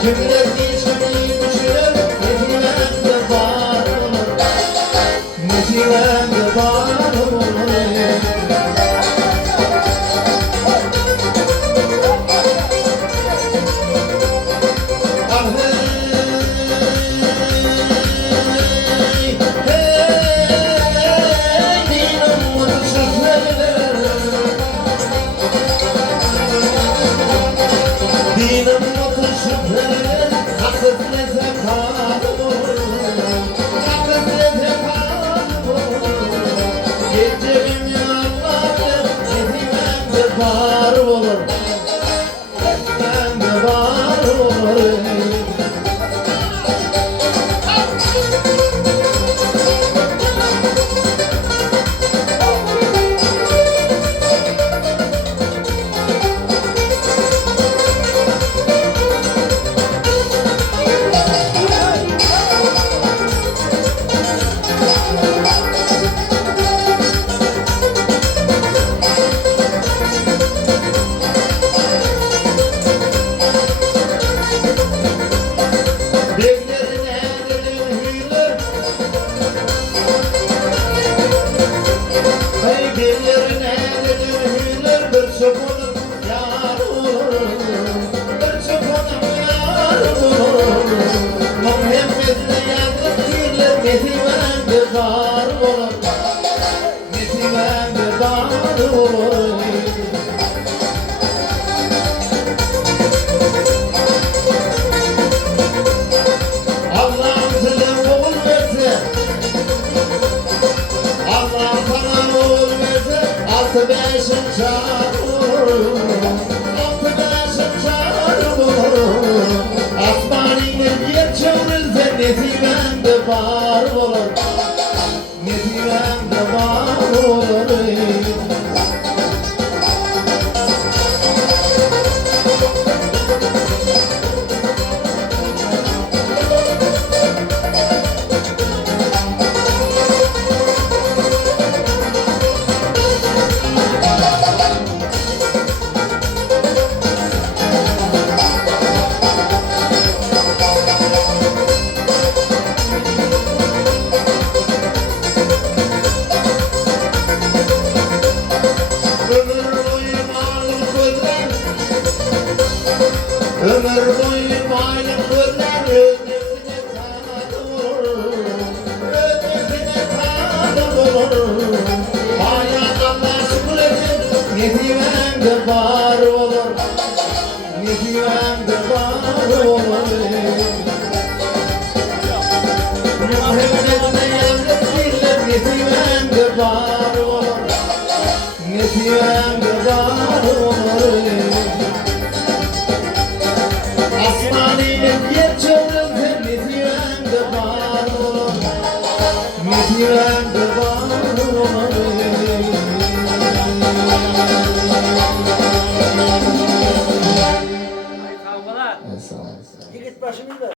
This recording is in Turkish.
Kimler geçmeyi düşünür, netimende var olur, netimende var olur. Ah hey, hey, dinim mutsuzlar, dinim mutsuzlar. Hakkı'nıza kalır, hakkı'nıza kalır. Gecemin yolları netimende var olur, netimende var olur. Devlerine dönülür bir çobanın yar olur, bir çobanın yar olur. Muhammed'le yazık kirler, netimende var olur, netimende var olur. Allah'ım size oğul verse, Allah sana oğul verse, altı beşin çağırır, altı beşin çağırır. Asmanine yer çevrilse netimende var olur, netimende var olur. Ömür boyu baylık gözler ötesine tadı vurur, ötesine tadı vurur. Hayat Allah şükür edin, netimende var olur, netimende var olur. Muhammed'le yazık kirler, netimende var olur, netimende var olur. Asmanine yer çevrilse netimende var olur, netimende var olur. Kavgalar. Sağ ol. Git başımı ver.